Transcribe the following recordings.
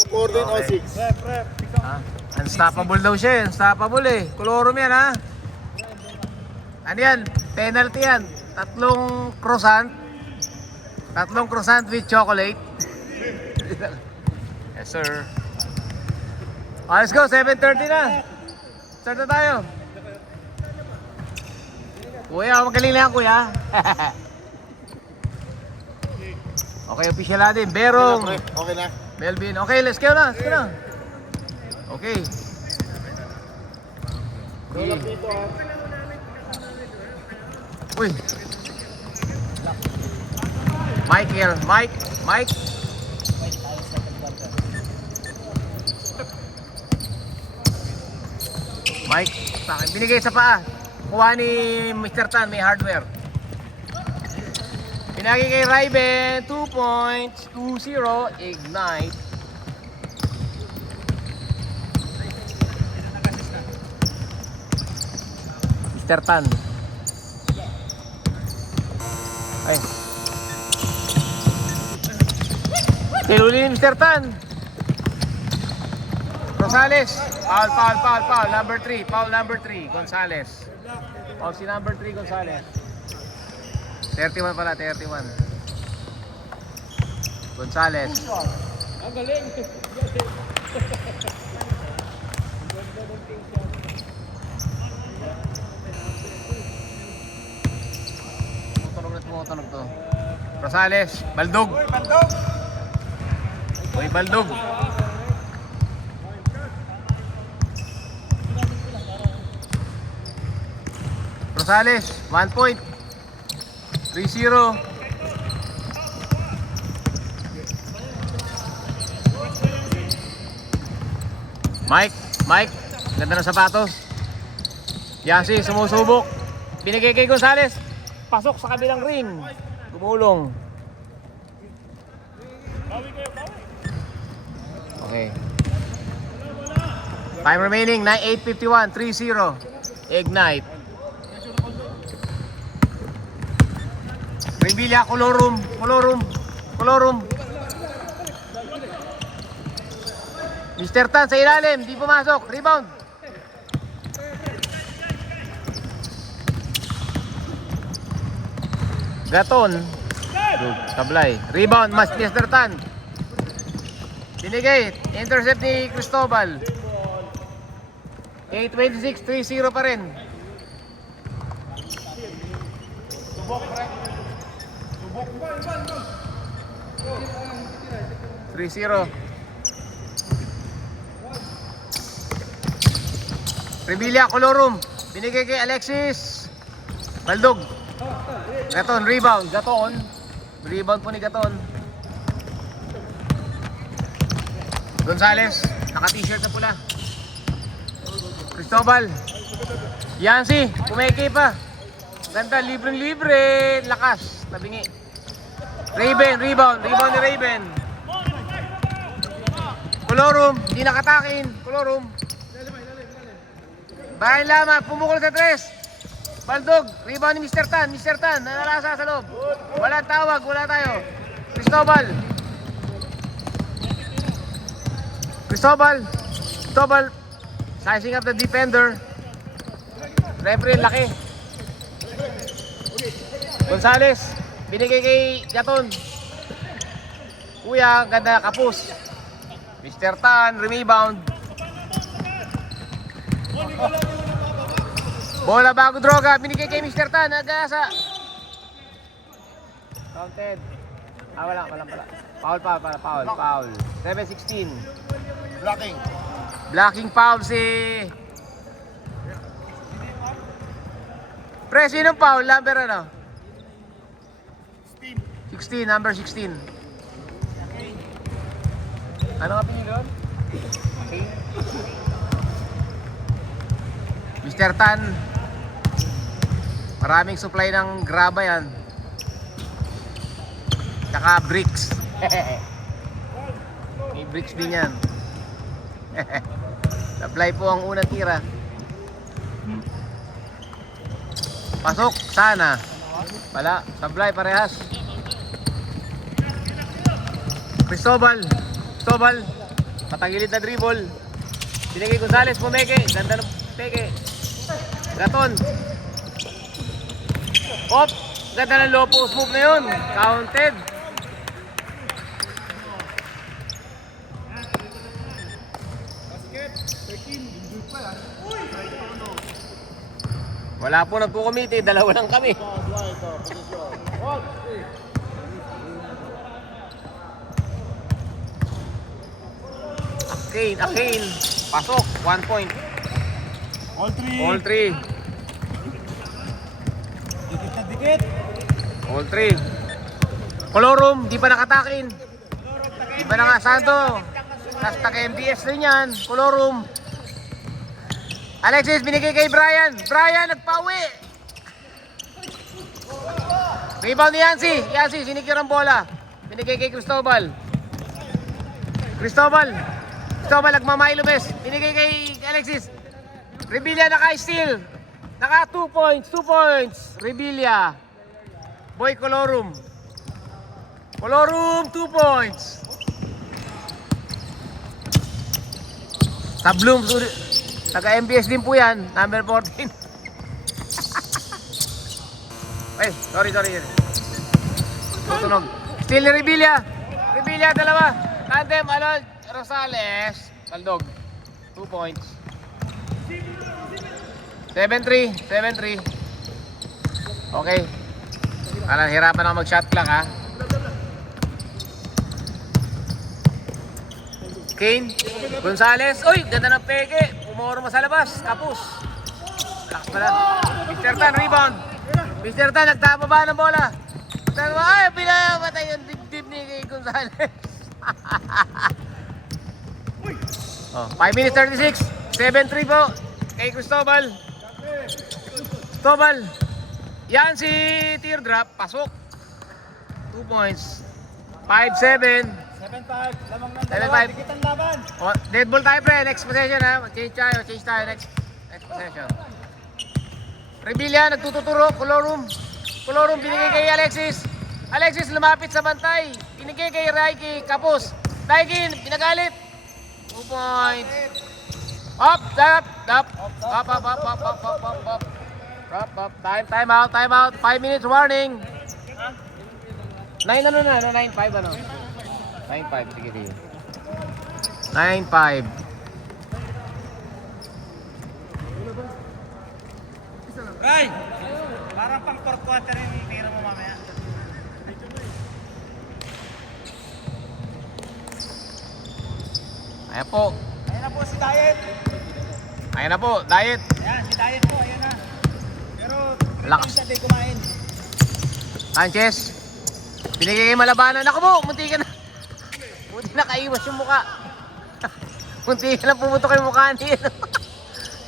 4 din o 6. Ah, unstoppable daw siya, unstoppable eh. Colorum yan ha. Ano yan? Penalty yan. Tatlong croissant with chocolate. Yes sir. Oh, let's go, 7:30 na. Start na tayo. Kuya, magaling lang kuya. Okay, official natin. Berong. Okay na. Melvin. Okay, let's go na. Let's go na. Okay. Uy. Mike here. Mike. Mike. Sa akin. Binigay sa paa. Kuha ni Mr. Tan. May hardware. Pinagi kay Raiben. 2 points. 2-0. Ignite. Mr. Tan. Ay. Tiluli ni Mr. Tan. Gonzales. Foul. Number 3. Gonzales. Foul si number 3, Gonzales. 31 pala, 31. Gonzales. Ang galing. Tumutunog to. Rosales, Baldog. Uy, Baldog. Rosales, 1 point. 3-0. Mike, ganda ng sapatos. Yasi, sumusubok. Binigay kay Gonzales. Pasok sa kabilang ring. Gumulong. Okay. Time remaining, 8:51, 3-0. Ignite. Revilla, Colorum. Mr. Tan sa ilalim, di pumasok. Rebound. Gaton. Sablay. Rebound, Mr. Tan. Binigay. Intercept ni Cristobal. 8:26, 3-0 pa rin. 3-0. Revilla, Colorum. Binigay kay Alexis. Baldog. Gaton, rebound. Rebound po ni Gaton. Gonzales, naka-t-shirt na pula. Cristobal. Yancy, kumeke pa. Ganda, libreng-libre. Lakas, tabingi. Raven, rebound ni Raven. Colorum, hindi nakatakin. Colorum. Bahay lamang, pumukol sa 3. Baldog, rebound ni Mr. Tan, nanalasa sa loob. Walang tawag, wala tayo. Cristobal, sizing up the defender. Referee, laki. Gonzales, binigay kay Gaton. Kuya, ganda kapus. Mr. Tan, rebound. Bola bago droga, binigay kay Mr. Tan, nagasa. Counted. Walang pala. Foul. 7-16. Blocking foul si... Pre, sinong foul? Number ano? 16, number 16. Ano nga pinilon? Okay. Mr. Tan, maraming supply ng graba yan. Tsaka bricks. May bricks din yan. Supply po ang unang tira. Pasok, sana. Wala, supply parehas. Cristobal. Patagilid na dribble. Binigay Gonzales, pumeke. Ganda ng peke. Gaton. Hop! Ganda ng low post move na yun. Counted. Wala po nagkukomite, dalawa lang kami. Akane. Pasok, 1 point. All 3. Dikit na dikit. All 3. Colorum, di pa nakatakin. Di pa nakasanto. Tapos taga-MBS rin yan. Colorum. Alexis, binigay kay Brian. Brian, nagpauwi. Rebound ni Yancy. Yancy, sinikir ang bola. Binigay kay Cristobal. Cristobal, nagmamailumes. Binigay kay Alexis. Revilla naka-steal. Naka 2 points. Revilla. Boy Colorum. 2 points. Sa Bloom, taga-MBS din po yan, number 14. Ay, sorry. Tutunog. Still ni Revilla. Dalawa. Tandem, Rosales. Kaldog. 2 points. 7-3. Okay. Parang hirapan ako mag-shot clock, ha. Kane, Gonzales. Uy, ganda ng peke. Umorma sa labas. Kapus. Lakas pala. Mr. Tan, rebound. Mr. Tan, nagtababa ng bola. Ay, pinamatay yung dibdib ni Gonzales. 5 minutes 36. 7-3 po. Kay Cristobal. Yan si Teardrop. Pasok. 2 points. 5-7. 7-5. Lamang ng dalawa. Dikit ang laban. Dead ball tayo, pre. Next possession, ha. Change tayo. Next possession. Revilla, nagtututuro. Colorum, binigay kay Alexis. Alexis, lumapit sa bantay. Binigay kay Raiki. Kapos. Raiki, pinagalit. 2 points. Up. Time out. 5 minutes warning. 9 ano na? 9-5 ano? 9-5, sige. 9-5. Ray! Parang pang 4 quarter yung tira mo mamaya. Ayan po. Ayan na po si Diet. Ayan Si Diet po, ayan na. Pero, lakas. sa day kumain. Sanchez. Binigay kay Malabanan. Ako po, munti ka na kaiwas yung muka. Munti ka na pumutok yung mukha niya.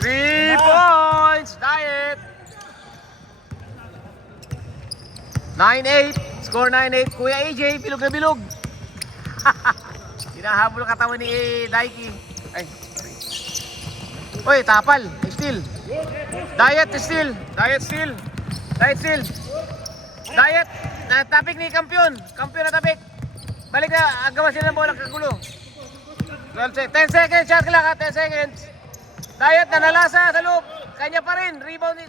3 points. Diet. 9-8. Score 9-8. Kuya AJ, bilog na bilog. Hinahabol ang katawan ni Daiki. Ay, sorry. Uy, tapal. Steal. Diet, steal. Diet. Natapik ni Kampiyon. Kampiyon natapik. Balik na. Agawa sila ng bola. Kagulo. 10 seconds. Shot clock, 10 seconds. Diet na nalasa sa loob. Kanya pa rin. Rebound ni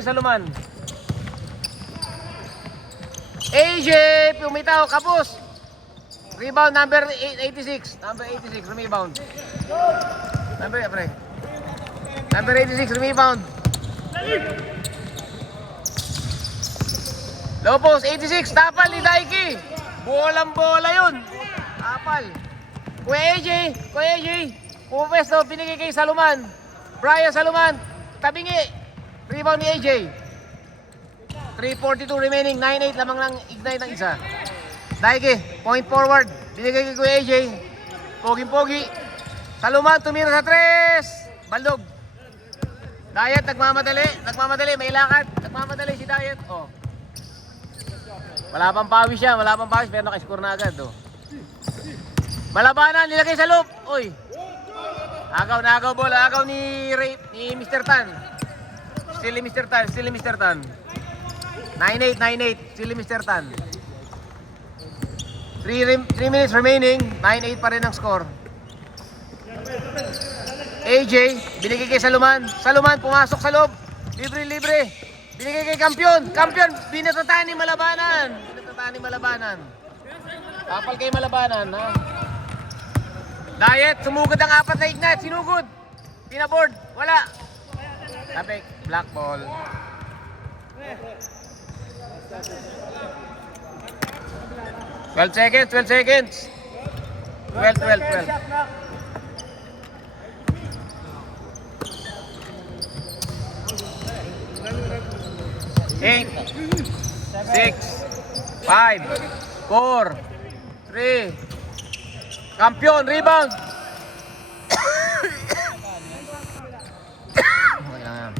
Saluman. AJ, pumitaw, kapos. Rebound number 86. Rebound. Number 86, rebound. Low post, 86. Tapal ni Daiki. Bolang-bola yun. Tapal. Kuya AJ. Pumesto, binigay kay Saluman. Brian Saluman. Tabingi. Rebound ni AJ. 3:42 remaining. 9-8 lamang lang ignite ng isa. Daiki, point forward. Binigay kay Kuya AJ. Pogi-pogi. Saluman, tumira sa 3. Baldog. Diet, nagmamadali. May lakad. Nagmamadali si Diet. Oh. Wala pang pawis siya. Pero naka-score na agad. Oh. Malabanan, nilagay sa loop. Uy. Agaw bola. Agaw ni Mr. Tan. Still ni Mr. Tan. 9-8. Still ni Mr. Tan. 3 minutes remaining. 9-8 pa rin ang score. AJ, binigay kay Saluman. Saluman, pumasok sa loob. Libre. Binigay kay Kampiyon. Kampiyon, binatataan ni Malabanan. Kapal kay Malabanan, ha? Diet, sumugod ang 4 na Ignat. Sinugod. Pinaboard. Wala. Tapik, black ball. 12 seconds. 12. 8, 6, 5, 4, 3. Kampiyon, rebound. Okay lang yan.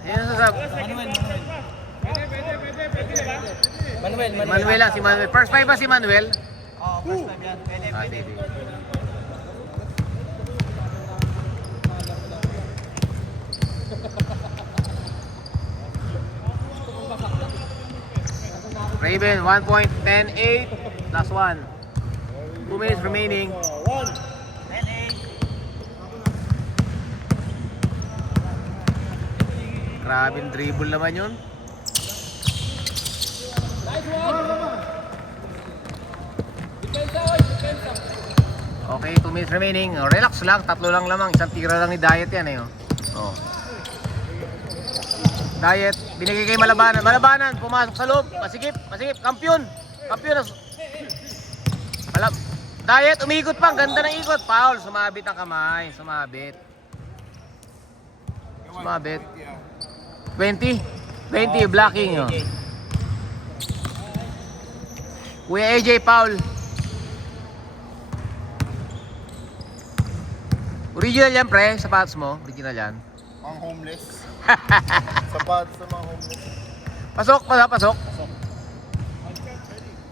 Ayan sa sub. Manuel lang, si Manuel. First five ba si Manuel? Oo, first time yan. Pwede. Sige. Raven, 1 point, 10-8, plus 1. 2 minutes remaining. 10-8. Grabing dribble naman yun. Okay, 2 minutes remaining. Oh, relax lang, 3 lang lamang. Isang tira lang ni Diet yan eh. Oh. Diet, binigay kay Malabanan. Malabanan, pumasok sa loob. Masigip. Kampiyon. Diet, umikot pa. Ang ganda ng ikot. Foul, sumabit ang kamay. Sumabit. 20, blocking. Oh. Kuya AJ, foul. Original yan, pre. Sapatos mo. Original yan. Ang homeless. Sapatos sa mga homeless. Pasok.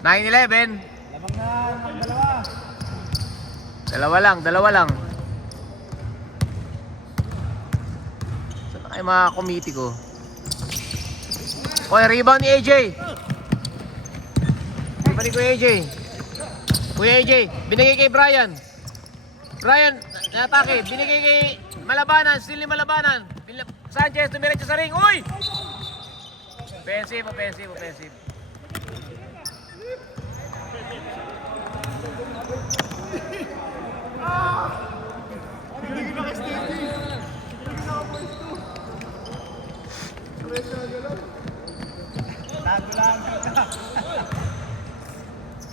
9-11. Lamang na ang dalawa. Dalawa lang. Saan na kayo mga committee ko? Okay, rebound ni AJ. Balik ko AJ. Kuya AJ, binigay kay Brian. Natake. Binigay kay Malabanan. Still ni Malabanan. Sanchez, tumiretso sa ring. Uy! Offensive.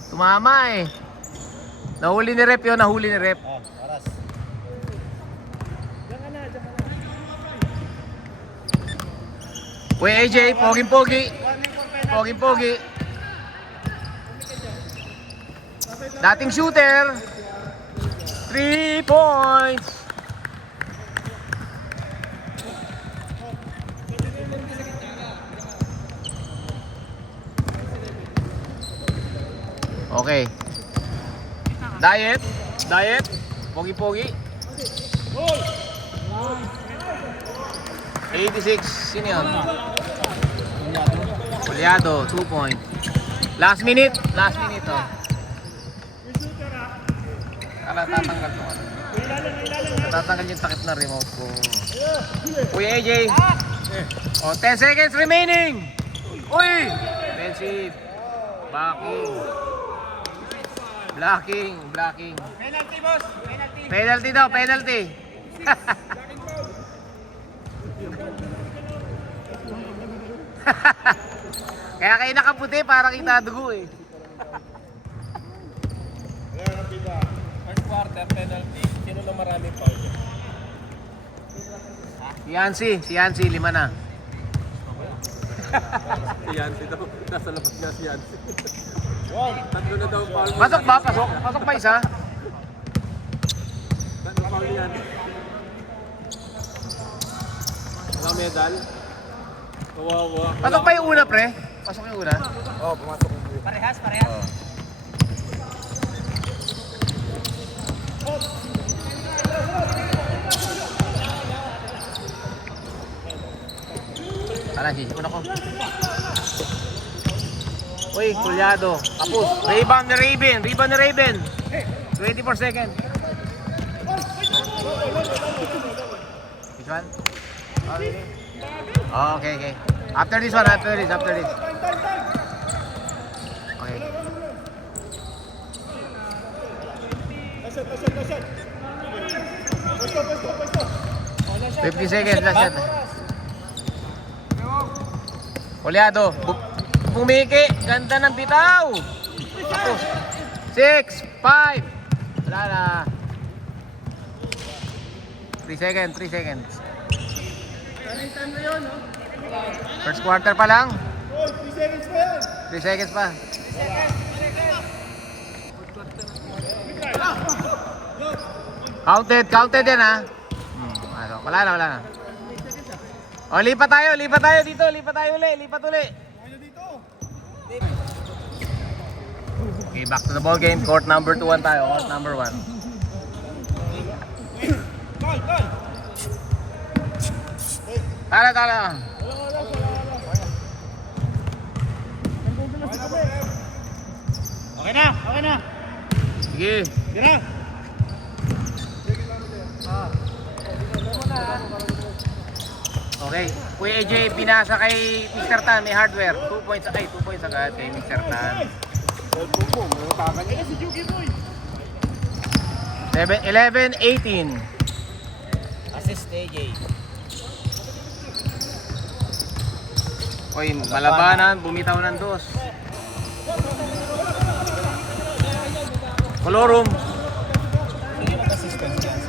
Tumama eh. Nahuli ni Rep. Oh, oras. Kuya AJ, poging-pogi. Dating shooter. 3 points. Okay. Diet. Pogi-pogi. 86. Sino yun? Puliado, 2 point. Last minute oh. Tatanggal ko. Tatanggal yung takip na remote ko. Kuya AJ. Oh, 10 seconds remaining. Uy! Defensive. Blocking. Penalty, boss. Penalty daw, penalty. Kaya kayo nakaputi para kita dugo eh. First quarter penalty. Sino na maraming foul? Si Yancy, 5 na. Si Yancy daw. Nasa labas nga si Yancy. Tatlo na daw foul. Pasok ba? Pasok pa isa? Tatlo foul yan. Wala medal. Kawawa. Pasok pa yung una, pre. Pasok yung una. Oo, pumasok yung Parehas, parehas. Tara, sisipon ako. Uy, kulyado. Kapus. Rebound ni Raven. Rebound ni Raven. 24 seconds. Which one? Oh, okay, okay. After this one, after this. Okay. 50 seconds, last shot. Kulyado. Pumiki. Ganda ng bitaw. Tapos. 6, 5. Wala na. 3 seconds. First quarter pa lang. 3 seconds pa. Counted yan ha. Wala na. O, lipat tayo dito. Lipat uli. Okay, back to the ball game. Court number 2 tayo. Court number 1. Tara. Okay na. Sige. Tira. Okay. Kuya AJ, pinasa kay Mr. Tan. May hardware. 2 points agad kay Mr. Tan. 11, 18. Assist AJ. Uy, malabanan. Bumitaw ng 2. Colorum. Sige, mag-assistance yan.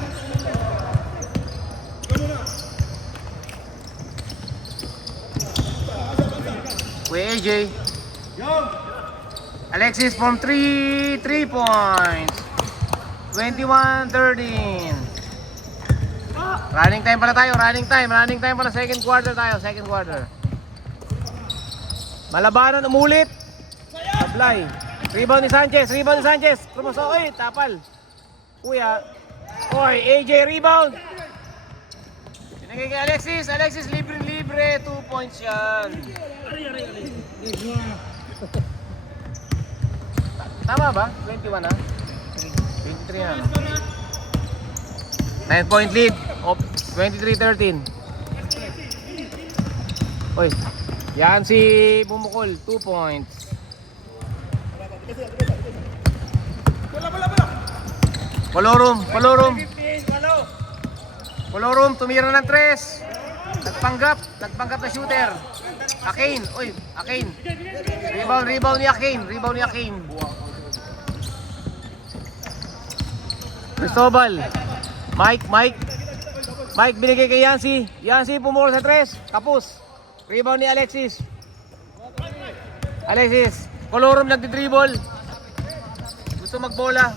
Kuya AJ. Alexis from 3 points. 21-13. Running time pala second quarter. Malabanan umulit. Sablay. Rebound ni Sanchez. Pumasok, tapal. Kuya. Oy, AJ rebound. Pinagay kay Alexis libre. 2 points yan. Tama ba? 21 na? 23 na. 9-point lead of 23-13. Oy, yan si Bumukol, 2 points. Colorum, tumira ng 3. Nagpanggap na shooter. Akin. Rebound ni Akin. Cristobal. Mike binigay kay Yancy. Pumuro sa 3. Kapus. Rebound ni Alexis. Colorum nagdi-dribble. Gusto magbola.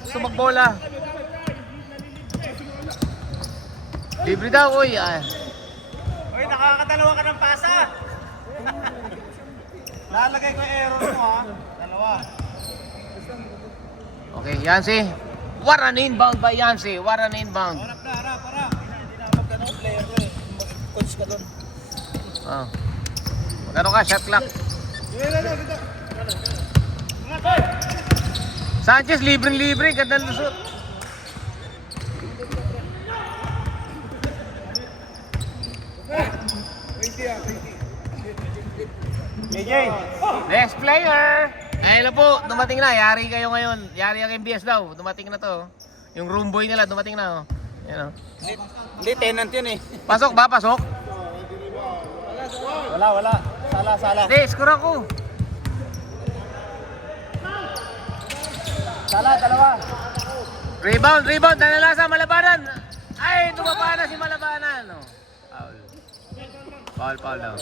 Libre daw, Uy, nakakadalawa ka ng pasa. Lalagay ko yung error mo, ha? Dalawa. Okay, Yancy. What an inbound by Yancy. Harap na. Hindi na magkano player ko eh. Mag-coach ka doon. Magkano ka? Shot clock. Sanchez, libre. Ganda ng lusot. AJ. Next player. Ayun na po, dumating na. Yari kayo ngayon. Yari ang MBS daw. Dumating na to. Yung room boy nila, dumating na. Yan o. Hindi, tenant yun eh. Pasok ba? Pasok? Wala. Sala. Hindi, score ako. Sala, dalawa. Rebound. Nanalasa, Malabanan. Ay, tumapa na si Malabanan. Oh. Foul daw.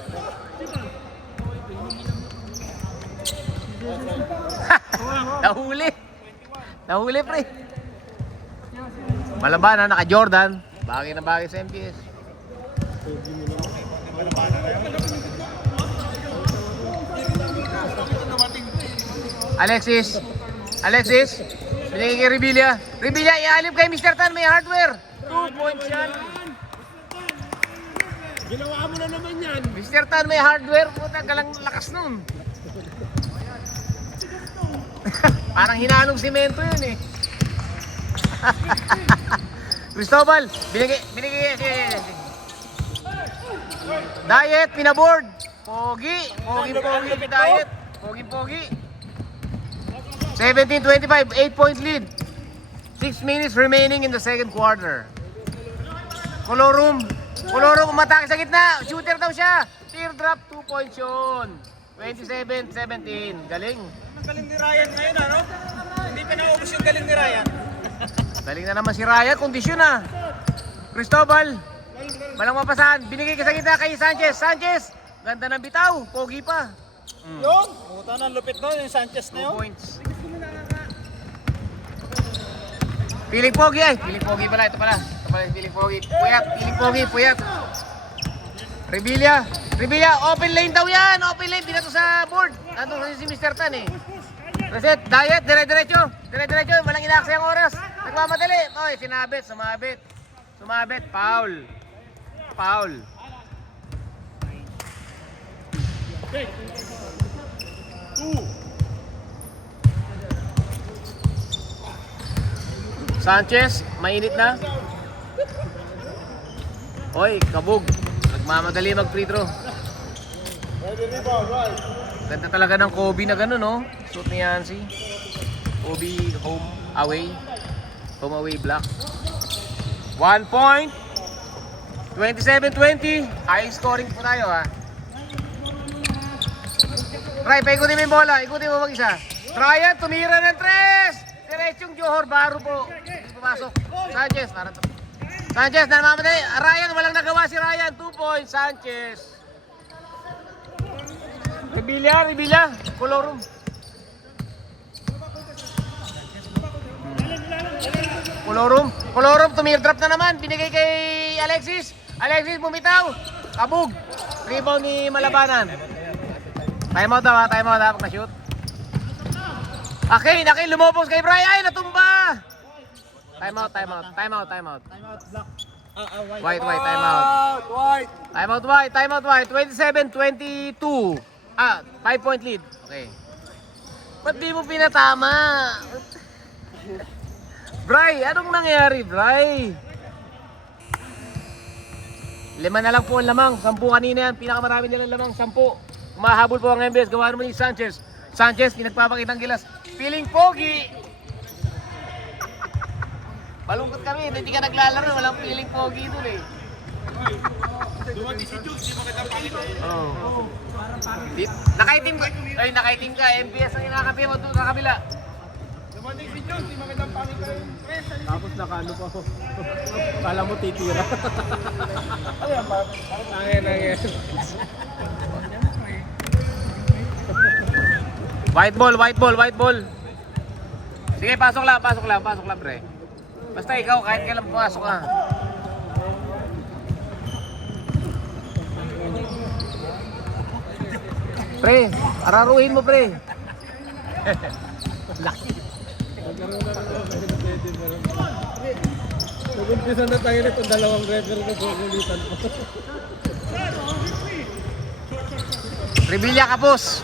Nahuli pre. Malabanan, naka Jordan. Bagay na bagay sa MPS. Alexis. Alexis. Binigay kay Revilla. Revilla, ialip kay Mr. Tan. May hardware. 2 points yan. Ginawa mo na naman yan. Mr. Tan may hardware. Puta, galang lakas nun. Parang hinanong simento yun eh. Cristobal, binigay. Diet, pinaboard. Pogi si Diet. Pogi. 17-25, 8-point lead. 6 minutes remaining in the second quarter. Colorum, umatake sa gitna. Shooter daw siya. Teardrop, 2 points yun. 27-17. Galing. Ang galing ni Ryan ngayon, ano? Hindi pa naubos yung galing ni Ryan. Galing na naman si Ryan. Kondisyon na. Cristobal. Walang mapasahan. Binigay ka sa gitna kay Sanchez. Sanchez. Ganda ng bitaw. Pogi pa. Yun! Puta na, lupit doon yung Sanchez 2 na yun. points. Piling pogi ay. Piling pogi pala. Ito pala yung piling pogi. Puyat. Revilla, open lane daw yan. Open lane. Binato sa board. Nandun kasi si Mr. Tan eh. Reset, Diet, dire-diretso. Walang inaaksa yung oras. Nagmamadali. Oy, sumabit. Foul. Sanchez, mainit na. Oy, kabog. Nagmamadali mag-free throw. Ganda talaga ng Kobe na gano'n, no? Suit ni Yancy. Kobe home away block. 1 point. 27-20. High scoring po tayo, ha? Ray, paikutin mo yung bola. Ikutin mo mag-isa. Ryan, tumira ng 3. Diretsong Johor Baro po. Hindi pumasok. Sanchez, namamatay. Ryan, walang nagawa si Ryan. 2 points, Sanchez. Revilla. Colorum. Colorum, tumir-drop na naman. Binigay kay Alexis. Alexis, bumitaw. Kabog. Rebound ni Malabanan. Timeout daw, pagka-shoot. Akin, lumopos kay Brian. Ay, natumba. Timeout. White, timeout. White. 27-22. 5-point lead. Okay. Ba't di mo pinatama? Bray, anong nangyari, Bray? 5 na lang po ang lamang. 10 kanina yan. Pinakamarami nilang lamang. 10. Mahabol po ang MBS. Gawa naman ni Sanchez. Sanchez, pinagpapakitang gilas. Feeling pogi. Malungkot kami. Hindi ka naglalaro. Walang feeling pogi doon eh. Duwati si Jules, di makita pangit. Oo. Nakaitim ka. MBS ang inakapi mo doon sa kabila. Duwati si Jules, di makita pangit. Tapos nakano pa ako. Kala mo titira. Angin. White ball. Sige, pasok lang, pre. Basta ikaw, kahit kailan pumasok ka. Pre, araruhin mo, pre. Laki. Nag-umpisa na tayo nito, 2 record na gugulitan po. Revilla kapos.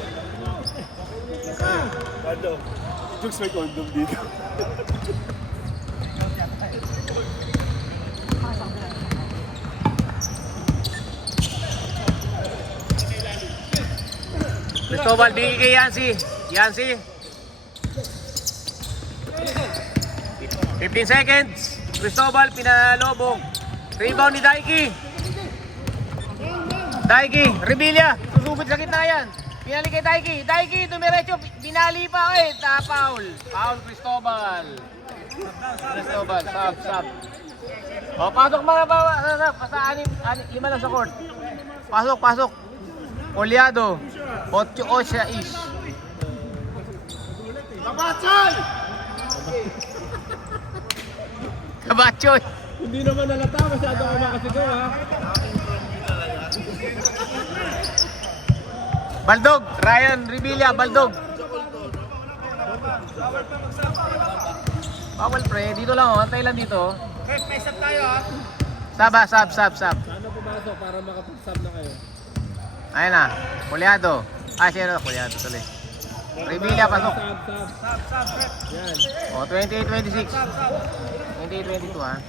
Jukes may condom dito. Cristobal, bigay kay Yancy. 15 seconds. Cristobal, pinalobo. Rebound ni Daiki. Revilla, susubit sa gitna yan. Pinali kay Daiki, dumiretso. Binali pa, foul. Foul, Cristobal. Sub. O, pasok mga bawa. Basta 5 lang sa court. Pasok. Oleado. 8 is. Kabachoy! Hindi naman nalata, masyado ka makasigaw ha. Baldog, Ryan Revilla, Baldog. Bawal pre, dito lang oh, antay lang dito. Okay, may sub tayo ha. Sab. Sana pumasok para makapag-sub na kayo. Ayun na, Kulyado. Sino? Kulyado tuloy. Revilla, pasok. Sub. Yan. O, 28-26. 28-22 ha.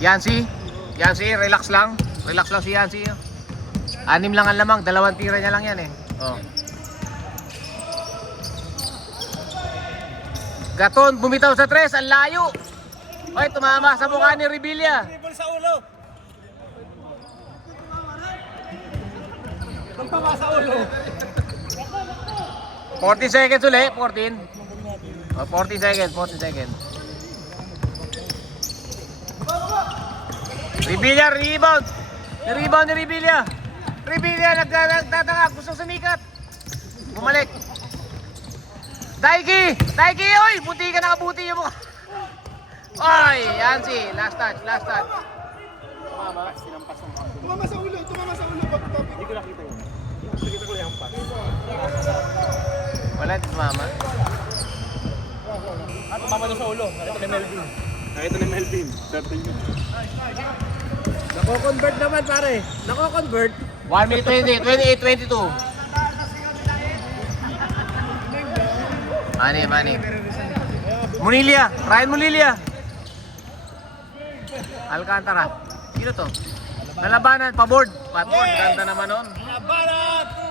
Yancy, relax lang. Relax lang si Yancy. 6 lang ang lamang, 2 tira niya lang yan eh. Oh. Gaton, bumitaw sa 3, ang layo. Oy, tumama sa mukha ni Revilla. Dribble sa ulo. Tumama sa ulo. 40 seconds ulit, 14. Oh, 40 seconds. Revilla, rebound. Rebound ni Revilla. Revilla, nagtataka, gustong sumikat. Bumalik. Daiki, oy, buti ka nakabuti yung mukha. Oy, Yancy, last touch. Tumama sa ulo, pag-topic. Hindi ko nakita yun. Nakita ko yung pass. Wala, di tumama. Tumama doon sa ulo. Nakita ni Melvin. Certain yun. Nako-convert naman pare. Nako-convert. 1 minute 20, 28-22. Mani. Ryan Munilia. Alcantara. Sino to? Nalabanan, pa-board. Ganda naman nun.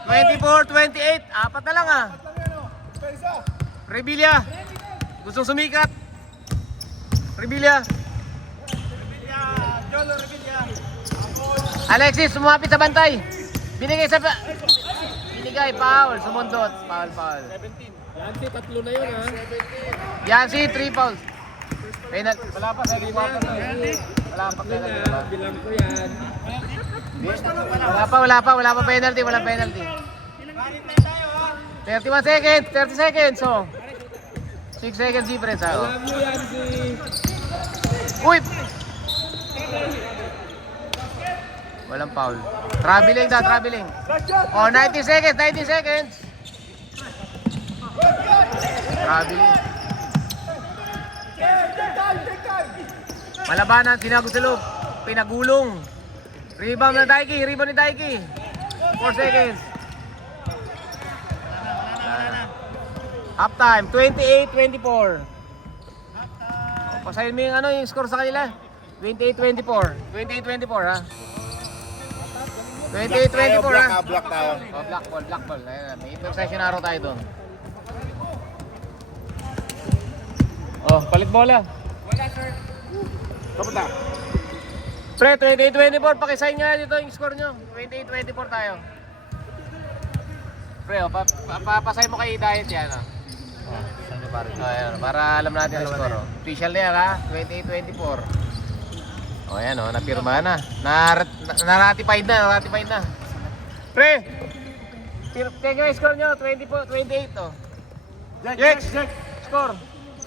24-28. Apat na lang ah. Revilla. Gustong sumikat. Revilla. Alexis, sumapit sa bantay. Binigay, foul. Sumundot. Foul. 17. Yancy, 3 na yun ha. Yancy, 3 fouls. Penalty. Wala pa sa rebound. Wala pa penalty. Bilang ko yan. Wala pa penalty. Walang penalty. 31 seconds. 30 seconds. So, 6 seconds difference. Oh. Alam mo Yancy. Uy! Walang foul. Traveling. Oh, 90 seconds. Traveling. Malabanan, tinago sa loob. Pinagulong. Rebound ni Daiki. 4 seconds. Half time, 28-24. Pasahin mo yung score sa kanila. 28-24 ha. 28-24 ha. Block tayo. Oh, black ball. Ayan, may intersection araw tayo doon. Oh, palit bola. Kapunta. Pre, 28-24, pakisign nga dito yung score nyo. 28-24 tayo. Pre, oh, papasay mo kay Diet yan oh. Ayan, para alam natin ang score. Oh. Official na yan ha, 28-24. O ayan o, napirma na. Na-ratified na. Pre! Check yung score nyo, 28 o. Jack! Score!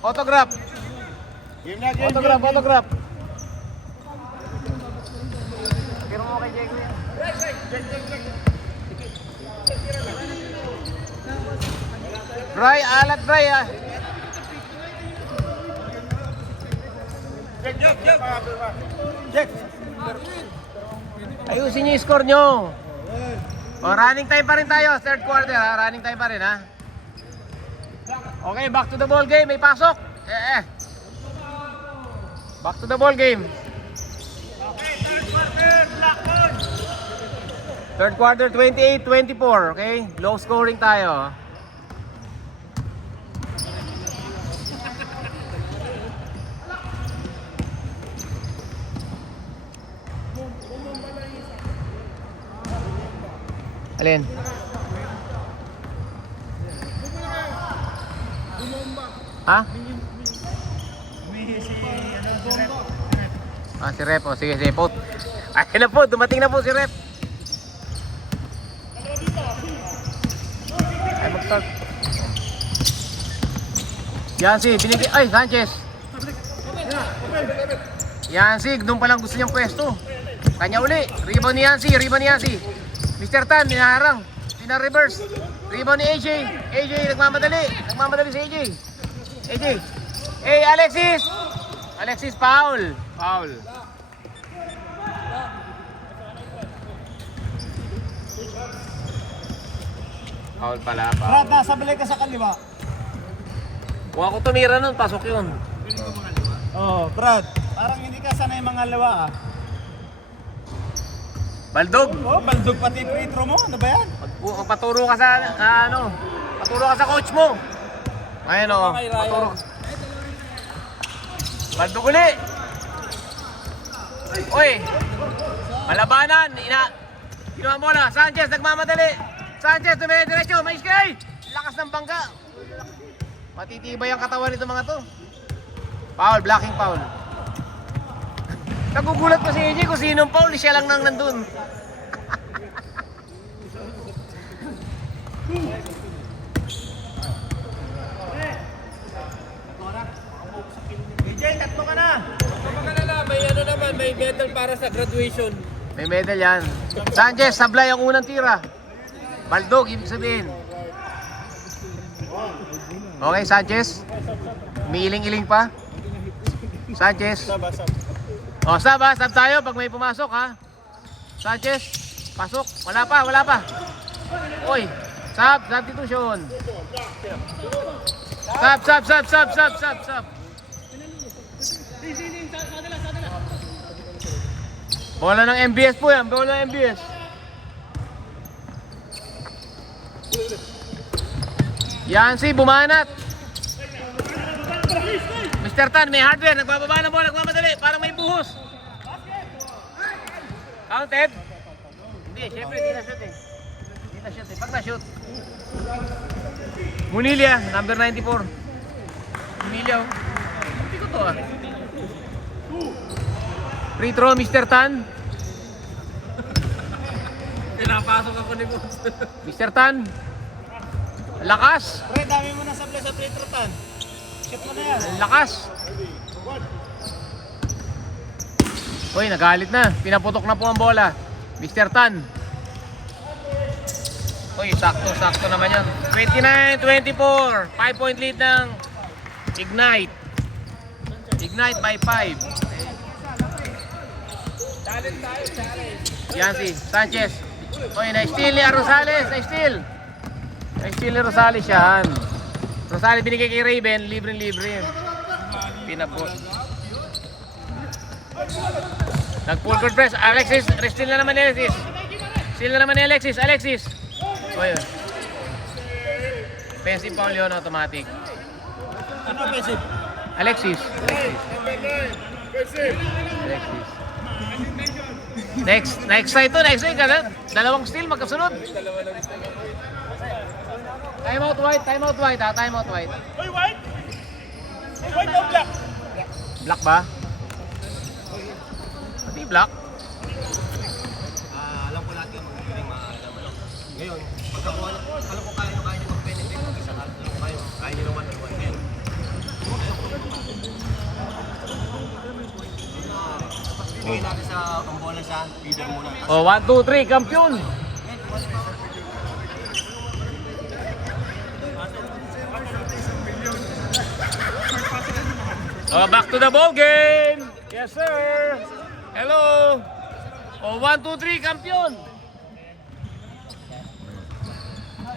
Autograph! Autograph! Pirma mo kay Jack yan. Bray, alat Bray ah. Jack. Ayusin niyo yung score nyo. O, running time pa rin tayo. Third quarter ha. Running time pa rin ha. Okay, back to the ball game. May pasok. Back to the ball game. Okay, third quarter, black ball. Third quarter, 28-24. Okay, low scoring tayo. Alin? Ha? Si Rep. O, sige, po. Ayun na po, dumating na po si Rep. Ay, mag-start. Yancy, binigay. Ay, Sanchez. Yancy, doon palang gusto niyang pwesto. Kanya uli. Rebound ni Yancy. Mr. Tan, dinaharang. Pina-reverse. Rebound ni AJ. AJ nagmamadali. Nagmamadali si AJ. AJ. Hey, Alexis. Alexis, foul. Foul. Foul pala. Foul. Brad, nasa balik ka sa kaliwa. Kung ako tumira nun, pasok yun. Oh, Brad. Parang hindi ka sanay mga lawa ah. Baldog. Oh, baldog pati free throw mo. Ano ba yan? Paturo ka sa, ano, paturo ka sa coach mo. Ayun o, paturo. Baldog uli. Uy, malabanan. Ginawa mo na. Sanchez nagmamadali. Sanchez dumire-diretso. Mais kay. Lakas ng bangga. Matitibay ang katawan nito mga to. Foul, blocking foul. Nagugulat pa si AJ kung sinong foul, siya lang nang nandun. AJ, tatlo ka na. May ano naman, may medal para sa graduation. May medal yan. Sanchez, sablay ang unang tira. Baldog, ibig sabihin. Okay, Sanchez. Umiiling-iling pa. Sanchez. O, sab ha. Sab tayo pag may pumasok ha. Sanchez, pasok. Wala pa, wala pa. Uy, sab, substitution. Sab. Bola ng MBS po yan, bola ng MBS. Yancy, bumanat. Mr. Tan, may hardware. Nagbababa ng bola, nagmamadali. Parang may buhos. Counted? Hindi, syempre, hindi na-shoot eh. Hindi na-shoot eh. Pag na-shoot. Munilia, number 94. Munilia, oh. Hindi ko to ah. Free throw, Mr. Tan. Pinapasok ako ni Boss. Mr. Tan. Lakas. Pre, dami mo na sablay sa free throw tan. Shoot mo na yan. Lakas. Uy, nagalit na. Pinaputok na po ang bola. Mr. Tan. Uy, sakto naman yan. 29-24. 5-point lead ng Ignite. Ignite by 5. Yancy, Sanchez. Uy, na-steal ni Rosales. Na-steal ni Rosales yan. Rosales binigay kay Raven. Libre-libre. Pinapos. Nag-full court press. Alexis, steal na naman ni Alexis. Steal na naman ni Alexis. Alexis. Uy. Offensive foul yun, automatic. Ano offensive? Alexis. Next side to, next side. Dalawang steal, magkasunod. Time out white ha, time out white. Uy, white! White o black? Black ba? Pati black? Alam ko lahat yung magiging maalam. Ngayon, pagkakuha alam ko kaya nyo mag-benefit ng isang alam ko kaya nyo naman naman. Ngayon, bigay natin sa pambola sa feeder muna. Oh, 1, 2, 3, kampiyon! Oh, back to the ball game! Yes, sir! Hello! Oh, 1, 2, 3, kampiyon!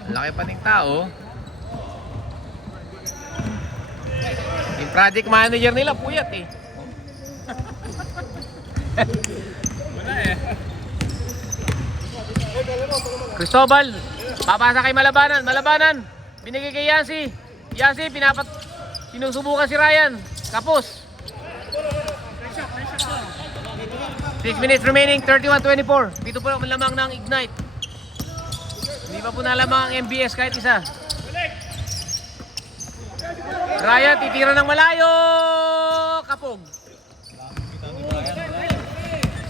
Laki pa ng tao. Yung project manager nila, puyat eh. Cristobal, papasa kay Malabanan. Binigay kay Yancy. Sinusubukan si Ryan. Kapos. 6 minutes remaining, 31-24. Dito po lamang ng Ignite. Hindi pa po nalamang ang MBS kahit isa. Ryan, titira ng malayo. Kapog.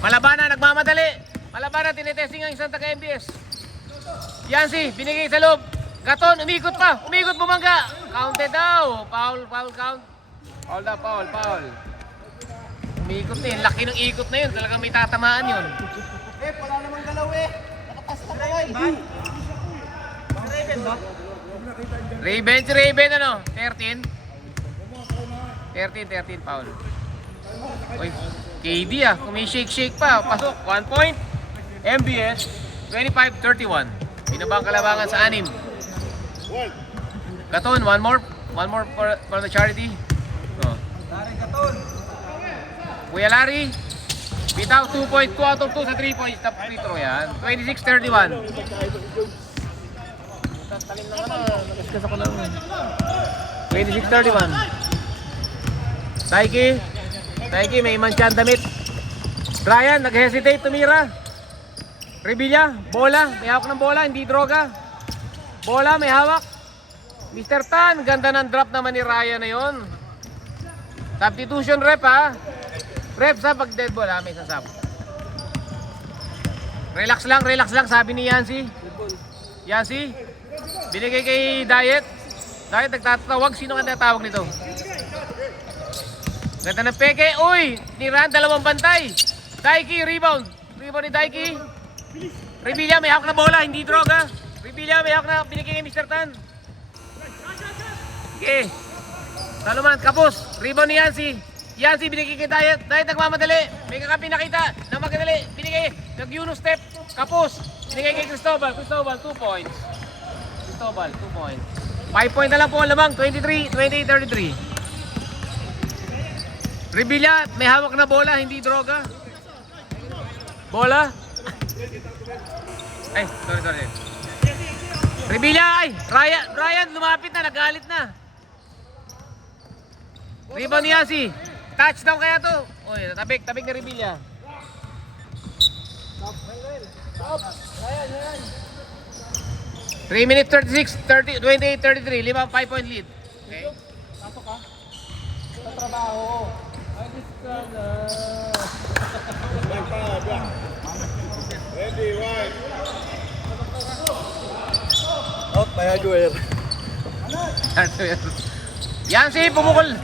Malabanan, nagmamadali. Malabanan, tinetesting ang isang taga-MBS. Yancy, binigay sa loob. Gaton, umikot pa. Bumangga. Counted daw. Foul count. Foul. Umikot na yun. Laki ng ikot na yun. Talagang may tatamaan yun. Wala namang galaw eh. Nakapas na kaway. Raven, si Raven ano? 13? 13 foul. Uy, KD kumishake-shake pa. Pasok, 1 point. MBS, 25-31. Binabang kalabangan sa 6. Gaton, one more for the charity. Oh. Kuya Larry, bitaw 2 point, 2 out of 2 sa 3 points. Top free throw yan. 26-31. Talim na nga, nagasgas ako lang. 26-31. Taiki, may iman siya ang damit. Brian, nag-hesitate, tumira. Revilla, bola, may hawak ng bola, hindi droga. Bola, may hawak. Mr. Tan, ganda ng drop naman ni Ryan na yun. Substitution rep ha. Rep sa pag dead ball ha, may sasab. Relax lang, sabi ni Yancy. Yancy, binigay kay Diet. Diet, nagtatawag, sino ka natawag nito? Ganda ng peke, uy! Niran, 2 bantay. Daiki, rebound. Rebound ni Daiki. Revilla, may hawak na bola, hindi droga. Revilla, may hawak na binigay kay Mr. Tan. Okay. Saluman, kapos. Rebound ni Yancy. Yancy, binigay kay Diet. Diet, nagmamadali. May kakapi nakita. Nang magdali. Binigay. Nag-Uno step. Kapos. Binigay kay Cristobal. 2 points. Cristobal, 2 points. 5 point na lang po ang lamang. 28-33. Revilla, may hawak na bola, hindi droga. Bola. Ay, sorry. Revilla, ay! Ryan, lumapit na, nagalit na. Rebound ni Yancy. Touchdown kaya to. Uy, tabik ni Revilla. 3 minutes 36, 28-33. 5 point lead. Okay. Pasok ka. Sa trabaho. Alis ka na. Ready, right. Out by Aguirre. Yancy, pumukol.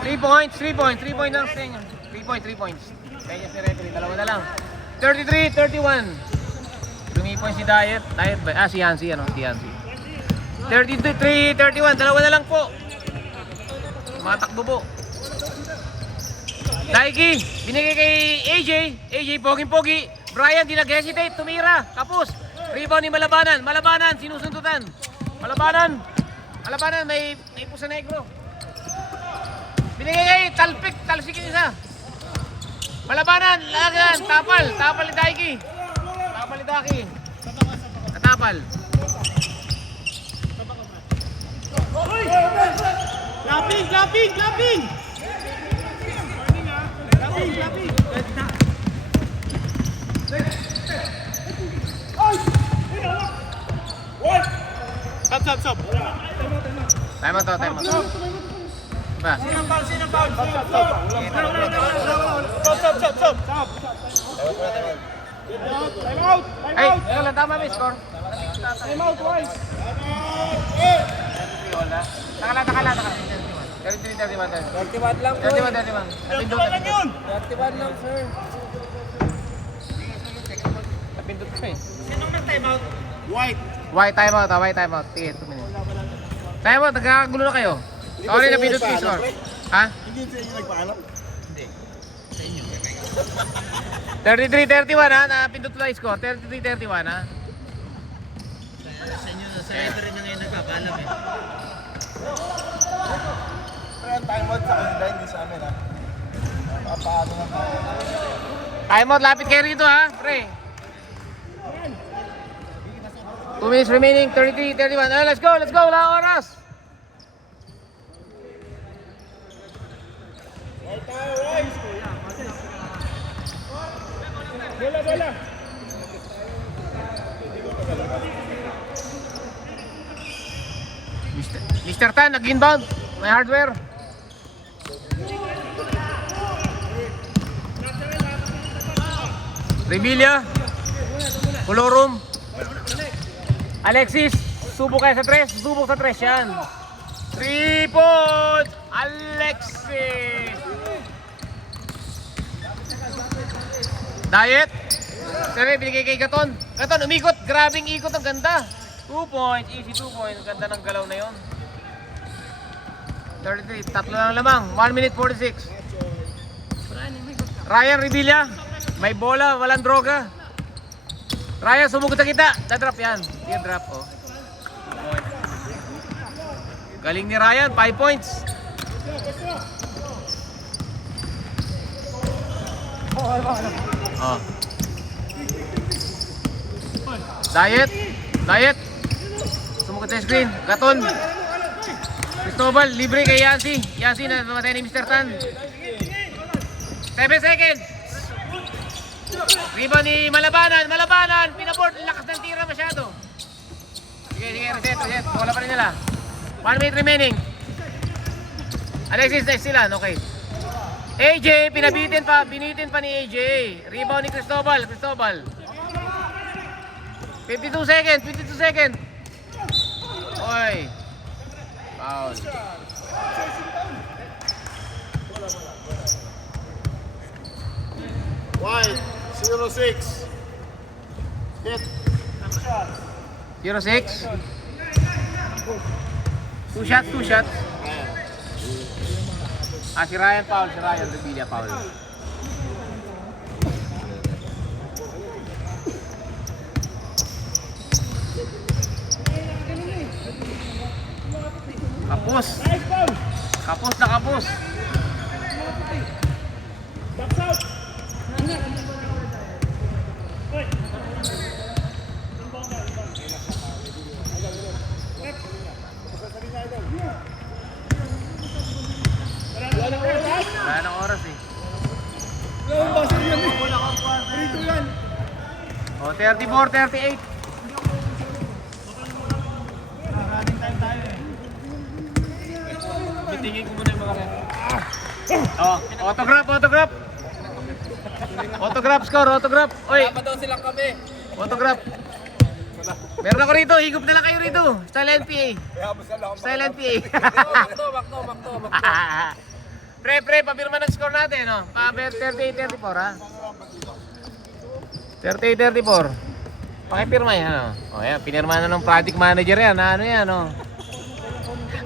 3 points lang sa inyo. 3 points. Kaya si referee, dalawa na lang. 33-31. Lumipon si Diet ba? Si Yancy, si Yancy. 33-31, dalawa na lang po. Matakbo po. Daiki, binigay kay AJ, poging-pogi. Brian, di nag-hesitate, tumira. Kapos. Rebound ni Malabanan, sinusundutan. Malabanan, may pusa negro. Binigay kay talsikin isa. Malabanan, lagan, tapal ni Daiki. Tapal. Laping! Stop. Time out. Ba? Sinang foul? Stop. Time out. Ay, ikaw lang tama may score. Time out twice. Nakala. 33-31. 31 lang po. 31. 31 yun. 31 lang, sir. Napindot ko eh. Sinong nag-time out? White time out. Sige, 2 minutes. Time out, nagkakagulo na kayo. Sorry, napindot ko yung score. Ha? Hindi sa inyo nagpaalam. 33-31 ha, napindot ko yung score. 33-31 ha. Sa inyo, sa referee na ngayon nagpapaalam eh. Pero ang time out sa kanila, hindi sa amin ha. Paano na tayo? Time out, lapit kayo rito ha, pre. 2 minutes remaining, 33-31. Let's go, wala oras. Bola. Mr. Tan, nag-inbound. May hardware. Revilla. Colorum. Alexis, subok kayo sa 3. Subok sa 3 yan. 3 points. Alexis. Diet. Sabi, binigay kay Gaton. Gaton, umikot. Grabing ikot. Ang ganda. 2 points, easy 2 points. Ang ganda ng galaw na yon. 33, tatlo lang lamang. 1 minute 46. Ryan Revilla, may bola, walang droga. Ryan, sumugot na kita. Dadrop yan. Teardrop, oh. 2 points. Galing ni Ryan, 5 points. Oh. Diet. Sumugot sa screen. Gaton. Cristobal, libre kay Yancy. Yancy na namatay ni Mr. Tan. 7 seconds. Rebound ni Malabanan. Pinaboard. Lakas ng tira masyado. Sige, reset. Wala pa rin nila. 1 minute remaining. Alexis, next sila. Okay. AJ, binitin pa ni AJ. Rebound ni Cristobal. 52 seconds. Oy. Foul. Wide. 0-6. Hit. 0-6. 2 shots. Si Ryan foul. Si Ryan Revilla foul. Kapos. Wala nang oras eh. Oh, 34, 38. Bitingin ko muna yung mga red. Oh, autograph. Autograph. Oy, Tama daw silang kami. autograph. Meron ako rito, higop na lang kayo rito. Style NPA. Makto. Pre, pabirma ng score natin, no? 38-34, ha? 38-34. Pakipirma yan, no? O, yan, pinirma na ng project manager yan. Ano yan, no?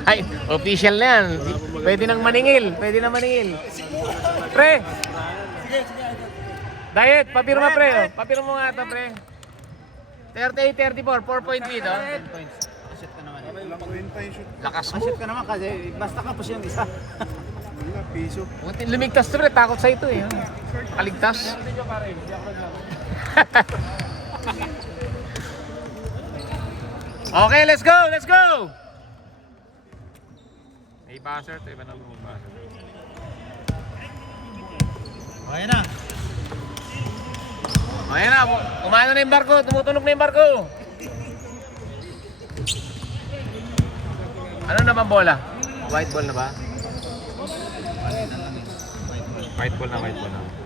Ay, official na yan. Pwede nang maningil. Pre! Diet, papirma, pre. Oh. Papirma mo nga ito, pre. 38-34, 4-point lead, oh. 10 points. Asyat ka naman. Lakas mo. Asyat ka naman kasi basta kapos yung isa. Piso. Lumigtas to, pre. Takot sa ito, eh. Kaligtas. Okay, let's go! May buzzer to, iba na mo buzzer. Ayan na. Ayan na, kumano na yung barko, tumutunog na yung barko. Ano naman bola? White ball na ba? White ball na.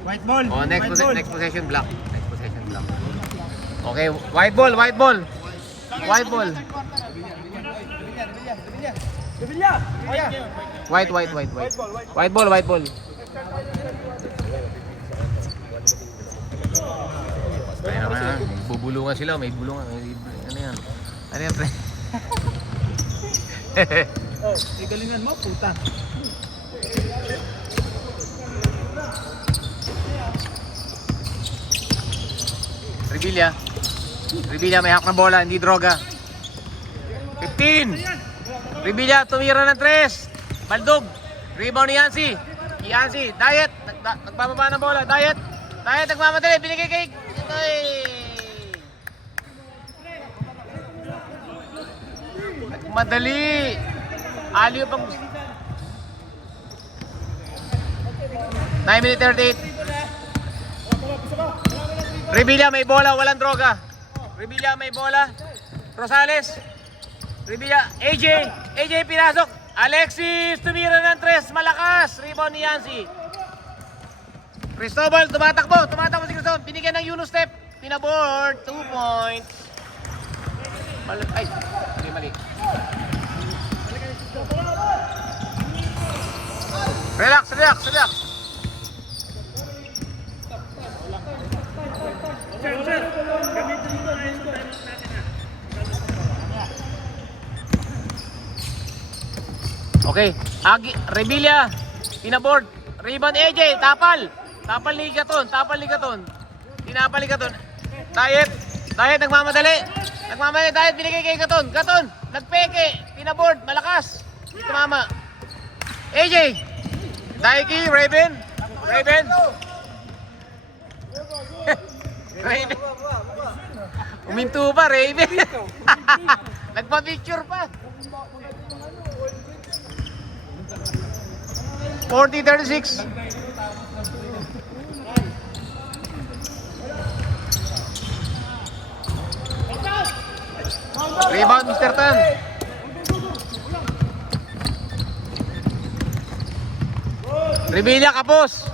White ball. Oh, next possession black. Okay, white ball. White ball. Ayun, bubulungan sila, may bulungan. Ano yan, pre? Oh, galingan mo, puta. Revilla may hak na bola, hindi droga. 15. Revilla tumira ng 3. Baldog. Rebound ni Yancy. Diet. Nagbababa ng bola. Diet nagmamadali. Binigay kay... Nagmadali. Aliyo pang... 9 minute 38. Revilla may bola, walang droga. Rosales. Revilla, AJ pinasok. Alexis tumira ng 3, malakas. Rebound ni Yancy. Cristobal tumatakbo si Cristobal. Binigyan ng Yuno step. Pinaboard, 2 points. Mali. Relax. Okay. Revilla. Pinaboard. Rebound AJ. Tapal. Tapal ni Gaton. Tinapal ni Gaton. Diet. Nagmamadali. Diet. Binigay kay Gaton. Nagpeke. Pinaboard. Malakas. Hindi tumama. AJ. Daiki. Raven. Raven. Uminto pa, Raven. Nagpa-picture pa. 40-36. Rebound, Mr. Tan. Revilla, kapos.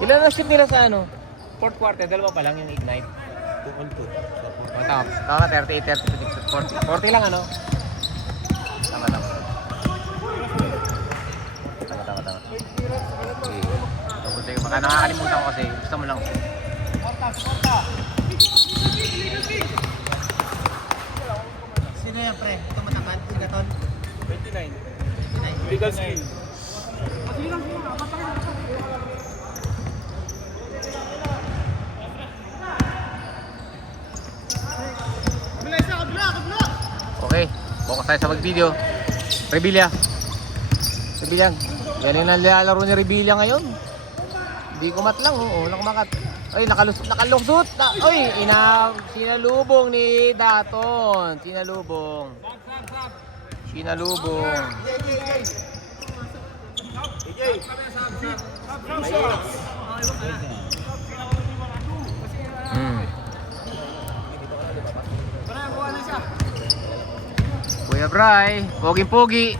Ilan na shoot nila sa ano? Fourth quarter, dalawa pa lang yung ignite. 2 on 2. Tama, 38, 36, 40 lang ano? Tama. Okay. Baka nakakalimutan ko kasi gusto mo lang. Sino yan, pre? Ito matangkad? Si Gaton? 29. Legal skill. Okay, focus tayo sa mag-video. Revilla. Galing na nilalaro ni Revilla ngayon. Hindi kumat lang, wala kumakat. Ay, nakalusot. Sinalubong ni Daton. Sinalubong. Kuya Bray, pogi-pogi.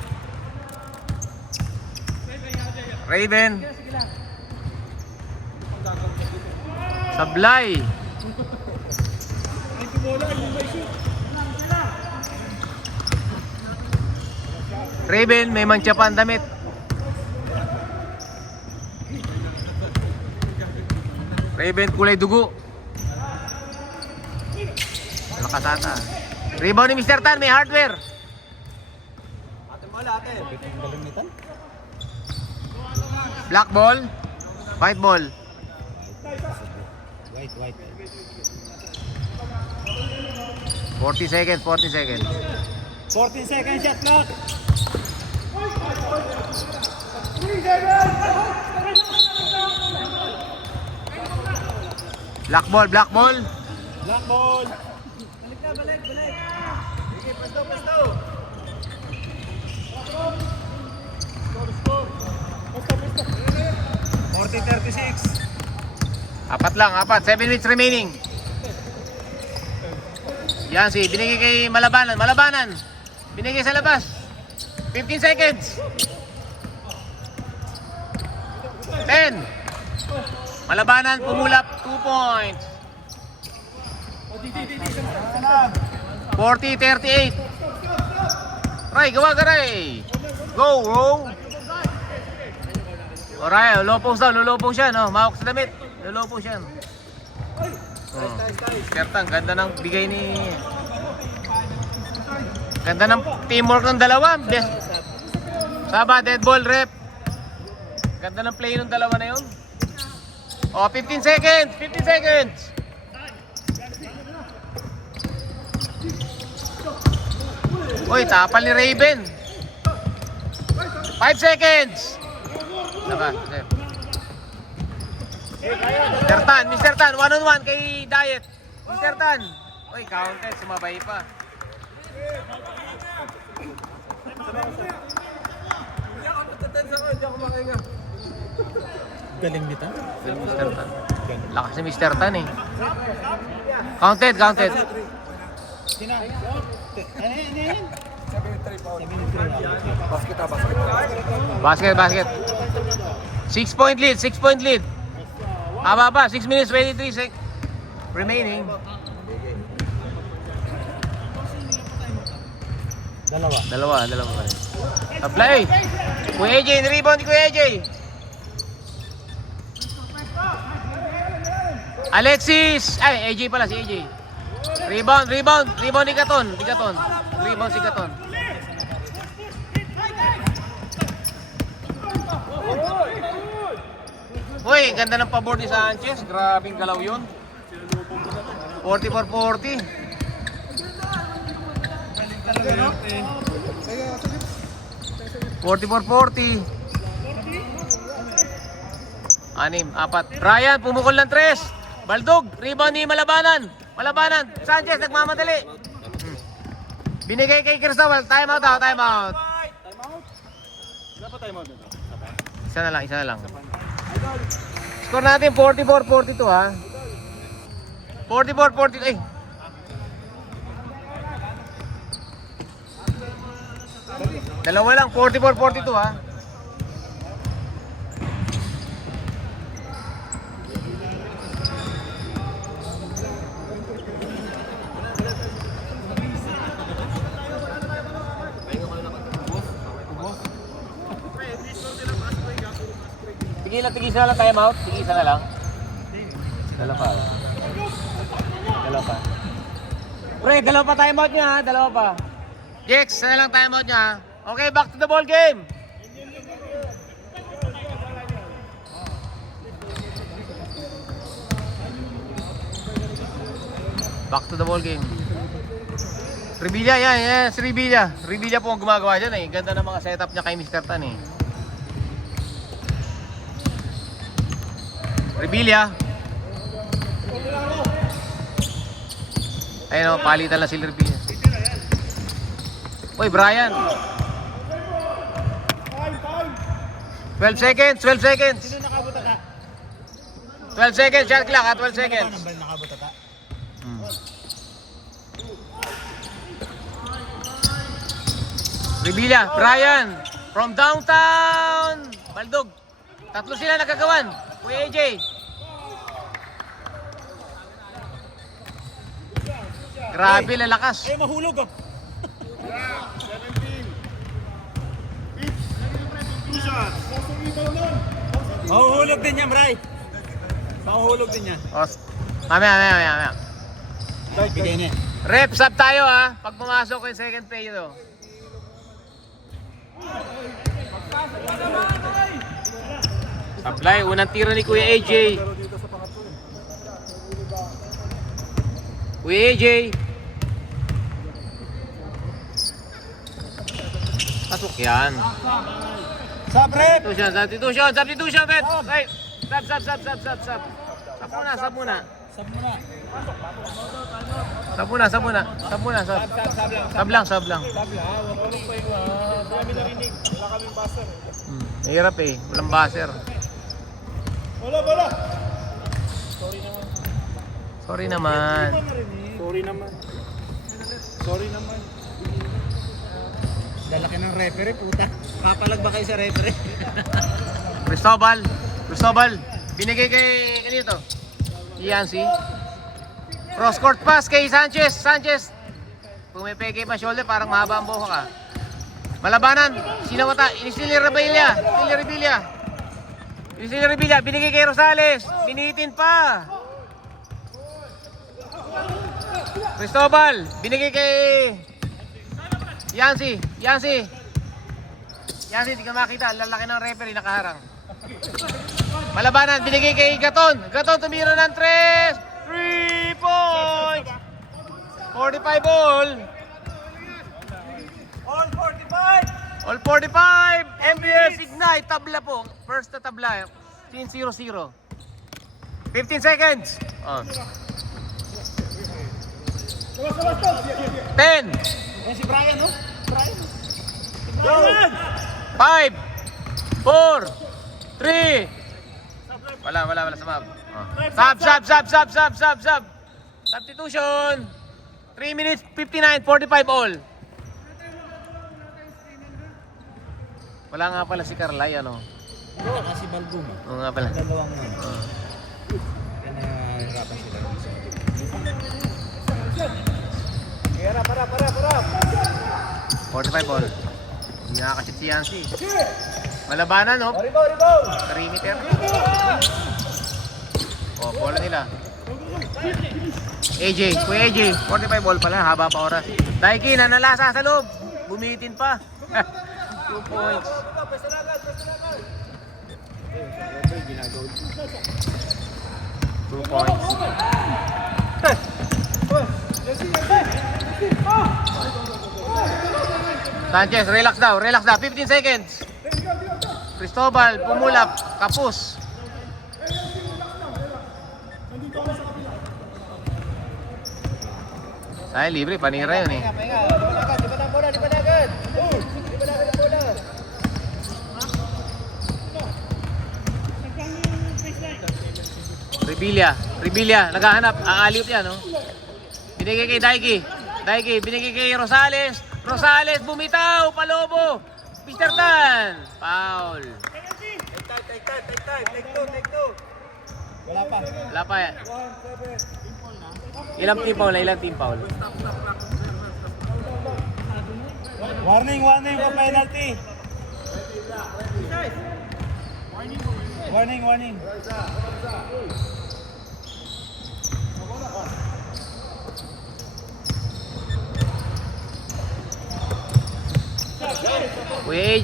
Raven. Sablay. Raven, may mantsa pa ang damit. Raven, kulay dugo. Malakas ata. Rebound ni Mr. Tan, may hardware. Black ball. White ball. White. 40 seconds. 14 seconds shot clock. Black ball. Black ball. Balik. Sige, pasto. 40-36. Apat. 7 minutes remaining. Yan binigay kay Malabanan. Binigay sa labas. 15 seconds. 10. Malabanan pumulap 2 points. 40-38. Ray, gawa ka Ray. Go, row. Alright, lulopong siya, no? Mahawak sa damit. Lulopong siya. Kertang, ganda ng bigay ni... Ganda ng teamwork ng dalawa. Best. Saba, dead ball, rep. Ganda ng play ng dalawa na yun. 15 seconds. Uy, tapal ni Raven. 5 seconds. Saba, sir. Mr. Tan, 1-on-1 kay Diet. Mr. Tan. Uy, counted, sumabay pa. Galing nito. Mr. Tan. Lakas ni Mr. Tan eh. Counted. Basket. 6-point lead. Haba 6 minutes 23 seconds remaining. Dalawa pa rin. Apply. Kuya AJ, rebound ni Kuya AJ. Alexis! Ay, AJ pala, si AJ. Rebound ni Gaton. Rebound si Gaton. Uy, ganda ng pabor ni Sanchez. Grabing galaw yun. 44-40. Talaga, no? 44-40. 6, 4. Brian, pumukol ng 3. Baldog, rebound ni Malabanan. Sanchez, nagmamadali. Binigay kay Cristobal. Time out. Isa na lang. Score natin 44-42 ha. 44-42. Dalawa lang, 44-42 ha. Tigisa na lang, time out. Tigisa na lang. Dalawa pa. Pre, dalawa pa time out niya ha. Dalawa pa. Jex, na lang time out niya ha. Okay, back to the ball game. Back to the ball game. Revilla, yan. Si Revilla. Revilla po ang gumagawa dyan eh. Ganda ng mga setup niya kay Mr. Tan eh. Revilla. Ayun o, palitan lang si Revilla. Uy, Brian. 12 seconds. 12 seconds, shot clock ha, 12 seconds. Revilla, Brian, from downtown. Baldog. Tatlo sila nagkagawan. Kuya AJ. Grabe, lalakas. Ay, mahulog oh. Mahuhulog din yan, Bray. Mahuhulog din yan. Mamaya. Bigay niya. Rep, sub tayo ha. Pag pumasok yung second play ito. Supply, unang tiro ni Kuya AJ. Kuya AJ. Pasok yan. Sub, rep! Substitution, bet. Right. Sub. Sub muna. Sub lang. Mahirap eh. Walang buzzer. Wala. Sorry naman. Lalaki ng referee, puta. Papalag ba kayo sa referee? Cristobal. Binigay kay kanito. Yancy. Cross court pass kay Sanchez. Pumipeke pa shoulder, parang mahaba ang buhok ka. Malabanan. Sinawata. Inisili Revilla. Binigay kay Rosales. Binitin pa. Cristobal. Binigay kay Yancy, di ka makita. Lalaki ng referee, nakaharang. Malabanan, binigay kay Gaton. Tumira ng 3 points. 45 all. All 45. MBS Ignite, tabla po. First na tabla. 0-0. 15 seconds. 10. Yan si Brian, no? 5, 4, 3. Wala sa map. Sub. Substitution. 3 minutes 59, 45 all. Wala nga pala si Carlay, ano? Wala kasi Balgum. Oo nga pala. Dalawang na. Kaya nahirapan sila. Para. 45 all. Hindi nakakasit si Yancy. Malabanan, no? Rebound! 3 meter. Bola nila. AJ, Kuya AJ, 45 ball pala, haba pa oras. Daiki, nanalasa sa loob. Bumitin pa. 2 points. 2 points. Sanchez, relax daw, 15 seconds. Cristobal, pumulap, kapus. Saya libre, panira yun eh. Rebilla, naghahanap, aaliw yan, no? Binigay kay Daiki, binigay kay Rosales, bumitaw, palobo, Mr. Tan, foul. Take two. Wala pa yan. Ilang team foul? Warning for penalty. Warning. Kuya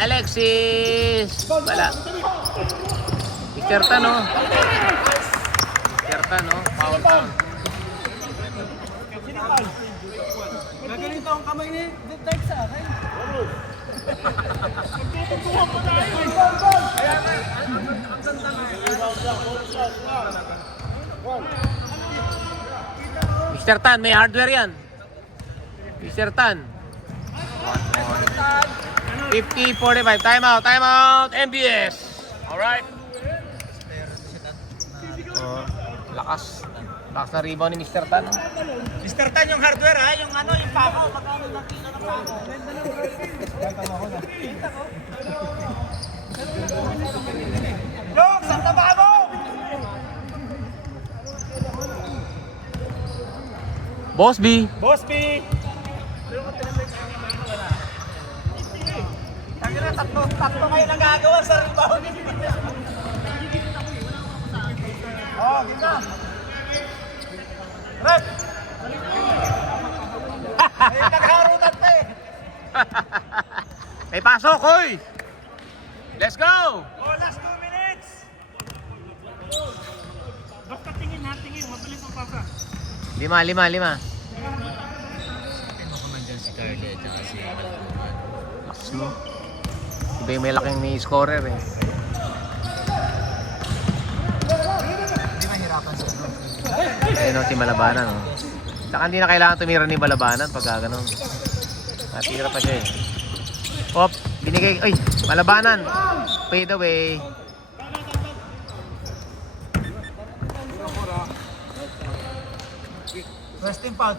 Alexis! Wala. Mr. Tan, no? Foul. Gaganito ang kamay ni Duterte sa akin. Mr. Tan, may hardware yan. Mr. Tan. 50-45. Time out. MBS. Alright. Lakas na rebound ni Mr. Tan. Mr. Tan yung hardware ha, yung pako. Magkano ng kilo ng pako? Look, saan na ba ako? Boss B. Tangina, tatlo kayo nagagawa sa rebound. Oh, ganda. Rep! Ay, nagharutan pa eh. May pasok, hoy! Let's go! Oh, last 2 minutes. Basta tingin. Mabilis ang pasa. 5. Lakas mo. Iba yung may laking ni scorer eh. Ayun o, si Malabanan o. Saka hindi na kailangan tumira ni Malabanan pag gano'n. Natira pa siya eh. Hop, binigay. Ay, Malabanan. Fade away. First team foul.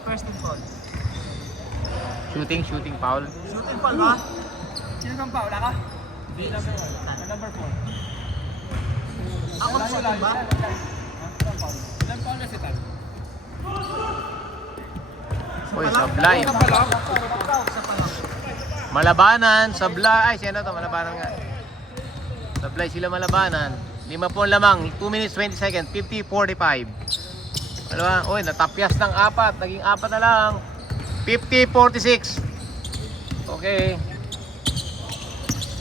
Shooting foul. Shooting foul ba? Sino kang foul? Wala ka? Number 4. Ako na shooting ba? Ilan foul na si Tan? Uy, Sablay. Malabanan, Sablay. Ay, sino to? Malabanan nga. Sablay sila Malabanan. 5 lamang. 2 minutes 20 seconds. 50-45. Ano ba? Uy, natapyas ng 4. Naging 4 na lang. 50-46. Okay.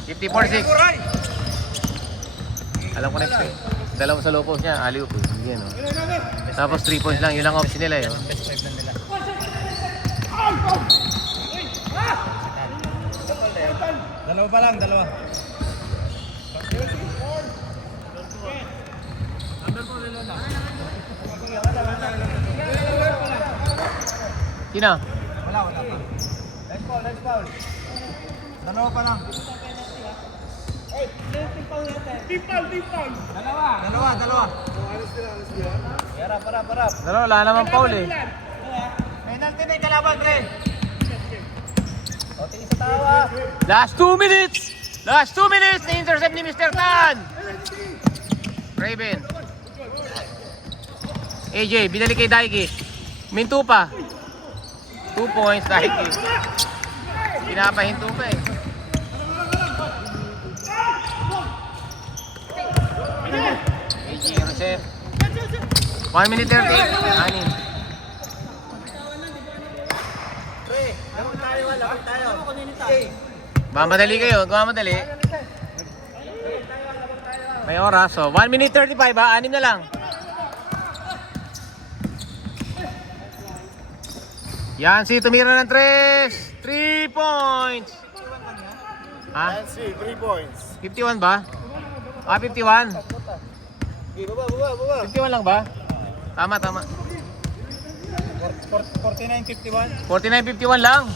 50-46. Alam ko next eh. Dalawa sa locals niya. Aliw po. Yan o. Tapos 3 points lang. Yun lang option nila eh. Dalawa pa lang. Sino? Wala pa. Next foul. Dalawa pa lang. Team foul. Dalawa. Harap. Dalawa, wala naman foul eh. Penalty na yung kalaban, pre. O, tingin sa tawa. Last 2 minutes! Last 2 minutes na intercept ni Mr. Tan! Raven. AJ, binali kay Daiki. Minto pa. 2 points, Daiki. Pinapahinto pa eh. AJ, reset. 1 minute 30. Anim. Mamadali kayo, mamadali. May oras, so 1 minute 35 ha, 6 na lang. Yan, si tumira ng 3 points. Ha? Nancy, 3 points. 51 ba? Ah, 51. Okay, baba. 51 lang ba? Tama, tama. 49-51. 49-51 lang.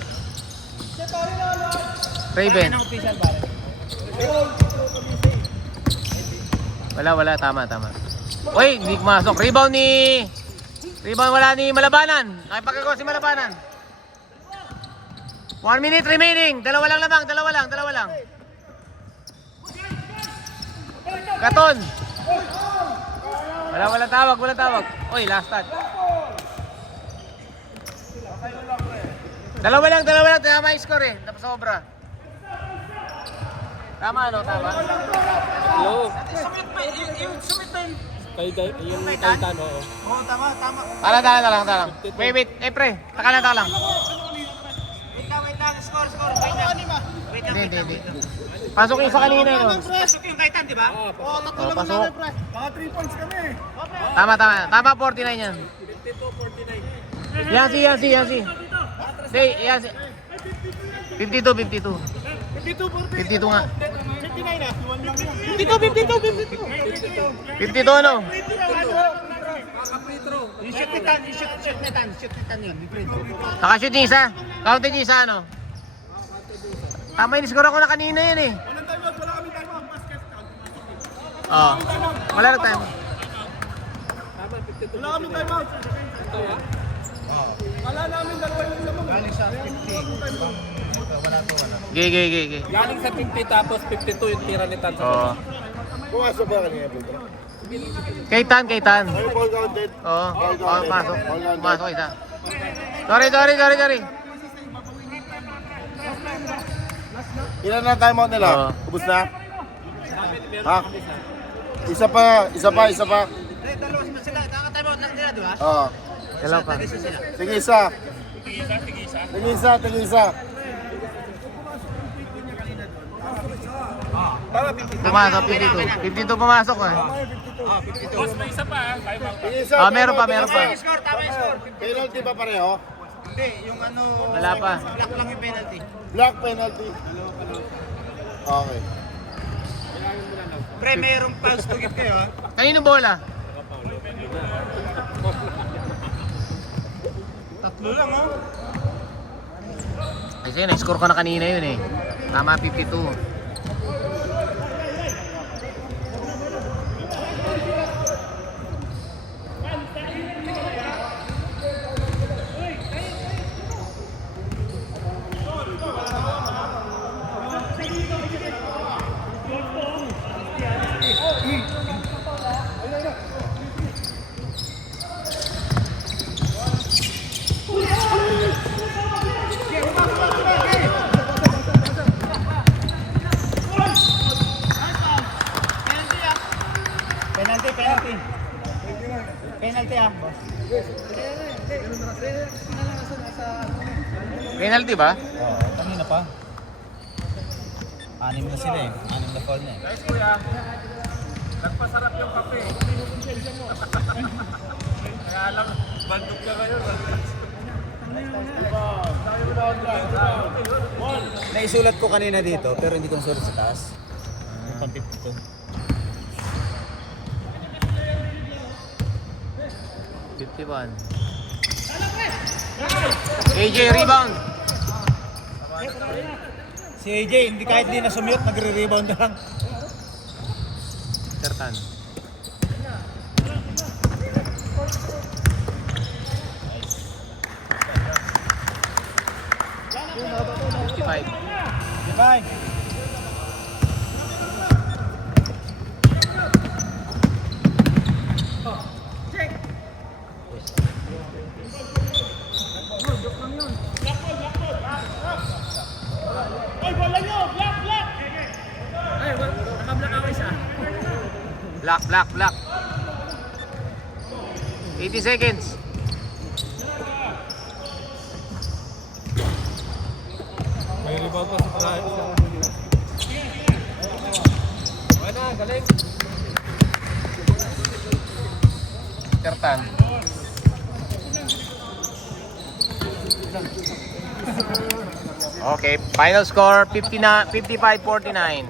Raven. Wala, tama. Uy, hindi pumasok. Rebound wala ni Malabanan. Nakipagkagawa si Malabanan. 1 minute remaining. Dalawa lang lamang. Katon. Wala tawag. Uy, last touch. Dalawa lang. Tama yung score eh. Tapos sobra. Tama. Hello. Yung Kaitan, oo. Oo, tama. Talang. Wait. Pre. Taka lang. Wait lang, score. Hindi. Pasok yung sa kanina yun. Pasok yung Kaitan, di ba? Oo, tatlo Oh, lang pasok. namin, pre. Mga 3 points kami. Tama 49 yan. 52-49. Yancy. Hindi, Yancy. 52. 52 nga. 59 ah. 52 ano? Yung shoot nitan yun. Nakashoot niya isa. Counted niya isa ano? Tama yun, score ako na kanina yun eh. Walang timeout, wala kami timeout. Basket. Oo. Wala na time. Wala kami timeout. Wala namin dalawa yung lamang. Galing sa 50. Gay. Galing sa 50 tapos 52 yung tira ni Tan. Oo. Pumasok ba kanina, Pedro? Kaitan. Ay, ball counted. Oo. Masok isa. Sorry. Ilan na timeout nila? Oo. Ubus na? Ha? Isa pa. Dalawa sila. Nakatimeout lang nila, di ba? Oo. Dalaw pa. Sige, isa. Pumasok, 52. 52 pumasok eh. Boss, may isa pa. Sige, isa. Ah, meron pa. Tama yung score. Penalty ba pareho? Hindi, yung ano... Wala pa. Black lang yung penalty. Black penalty. Okay. Pre, mayroong fouls to give kayo, ha? Kanino bola? Tatlo lang, ha? Kasi na-score ka na kanina yun eh. Tama 52. Penalty, ah, boss. Penalty ba? Oo, kanina pa. 6 na sila eh. 6 na foul na eh. Guys, kuya. Nagpasarap yung kape. Kaya alam, bandok ka ngayon. Naisulat ko kanina dito, pero hindi ko nasulat sa taas. Yung pang 52. 51. AJ rebound. Si AJ, hindi kahit di na sumute, nagre-rebound lang. Tertan. Goodbye. Black. 80 seconds. May rebound pa sa parahan. Okay na, galing. Tertan. Okay, final score 55-49.